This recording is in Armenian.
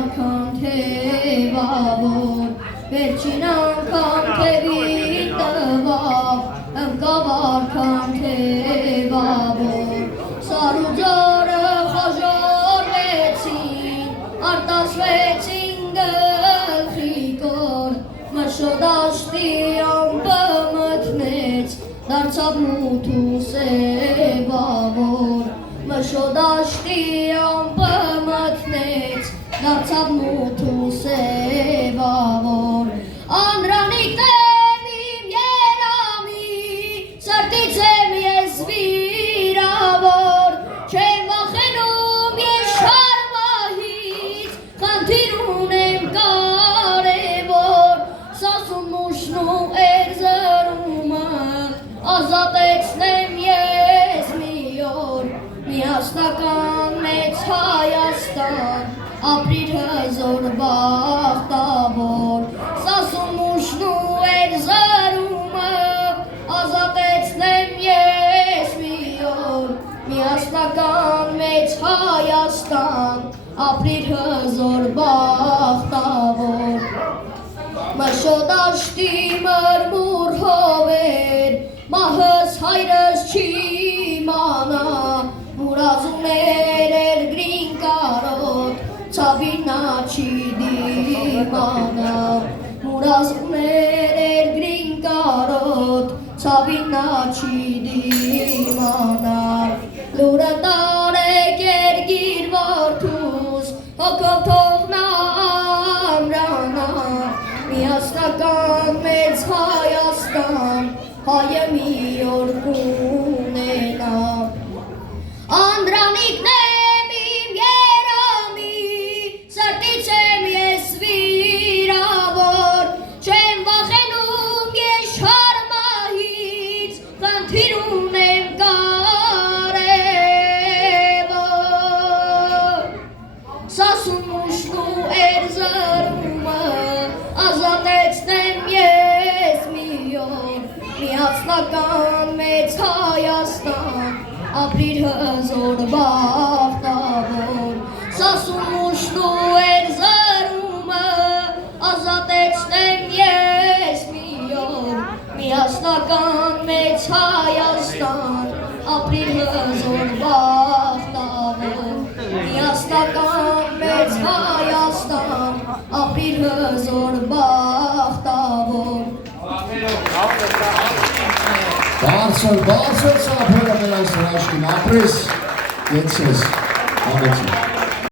արքան թևավոր, վերջին անգամ թևին տվավ, ընկավ արքան թևավոր, սարուջարը խաժարվեցին, արտասվեցին գլխիկոր, մշոդաշտի ամպը մտնեց, դարձավ մութ ու սևավոր, մշոդաշտի ամպը մտնեց, դարձավ մութ ու սևավոր, անրանիկն եմ իմ երամի, սրտից եմ ես վիրավոր, չեմ վախենում ես շարմահից, խնդիր ունեմ կարևոր, սասուն մուշն ու էրզրումը, ազատեցնեմ ես մի օր, միասնական մեծ Հայաստան, ապրիր հզոր բախտավոր, սասուն մուշն ու էրզրումը, ազատեցնեմ ես մի օր, միասնական մեծ Հայաստան, ապրիր հզոր բախտավոր, մշոդաշտի մրմուր հովեր, մահս հայրս չի մանա, մուրազումներ էրգրին կարոտ, ցավինա չի դիմանա, մուրազումներ էրգրին կարոտ, ցավինա չի դիմանա, լուրը տարեք երգիր որդուս, հոգով թողնա ամրանա, միասնական մեծ Հայաստան, հայը մի օր կունենա, անդրանիկն եմ իմ երամի, սրտից եմ ես վիրավոր, չեմ վախենում ես շարմահից, խնդիր ունեմ կարևոր, սասուն մուշն ու էրզրումը, ազատեցնեմ ես մի օր, միասնական մեծ Հայաստան, ապրիր հզոր բախտավոր, սասուն մուշն ու էրզրումը, ազատեցնեմ ես մի օր, միասնական մեծ Հայաստան, ապրիր հզոր բախտավոր, միասնական մեծ Հայաստան, ապրիր հզոր բախտավոր, Բարձր ծափերը մեր այս հրաշքին ապրես, եցես, ամեցին։